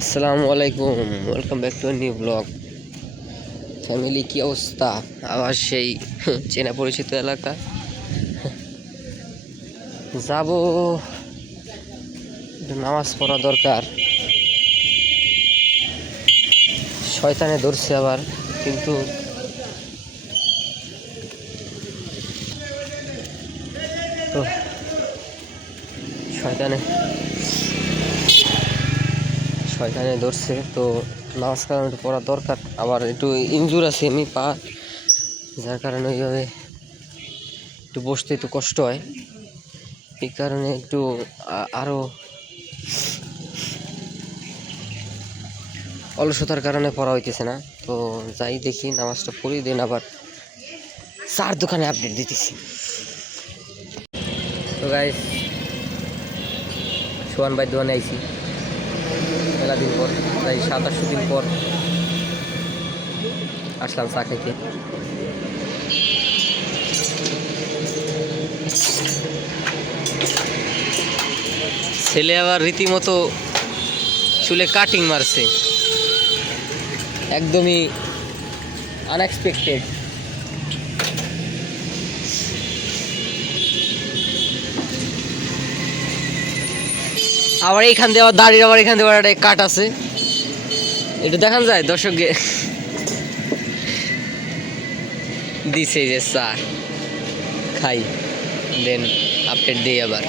আসসালামু আলাইকুম, welcome back to new blog. Family, কি অবস্থা? আবার সেই চেনা পরিচিত এলাকা যাব, একটু নামাজ পড়া দরকার। শয়তানে ধরছে আবার, কিন্তু শয়তানে শয়তানে ধরছে তো নামাজ কালাম একটু পড়া দরকার। আবার একটু ইনজুর আছে আমি পা, যার কারণে ওইভাবে একটু বসতে একটু কষ্ট হয়। এই কারণে একটু আরও অলসতার কারণে পড়া হইতেছে না। তো যাই দেখি, নামাজটা পড়ি, দেন আবার চার দোকানে আপডেট দিতেছি। তো গাইস, সোহান ভাই দোকানে আইছি মেলা দিন পর, প্রায় 7-8 দিন পর আসলাম চা খাইতে। ছেলে আবার রীতিমতো চুলে কাটিং মারছে, একদমই আনএক্সপেক্টেড। আবার এইখান দিয়ে আবার দাড়ির, আবার এখান দিয়ে আবার একটা কাট আছে, একটু দেখান যায় দর্শককে। দিছে যে চা খাই, দেন আপডেট দিই আবার।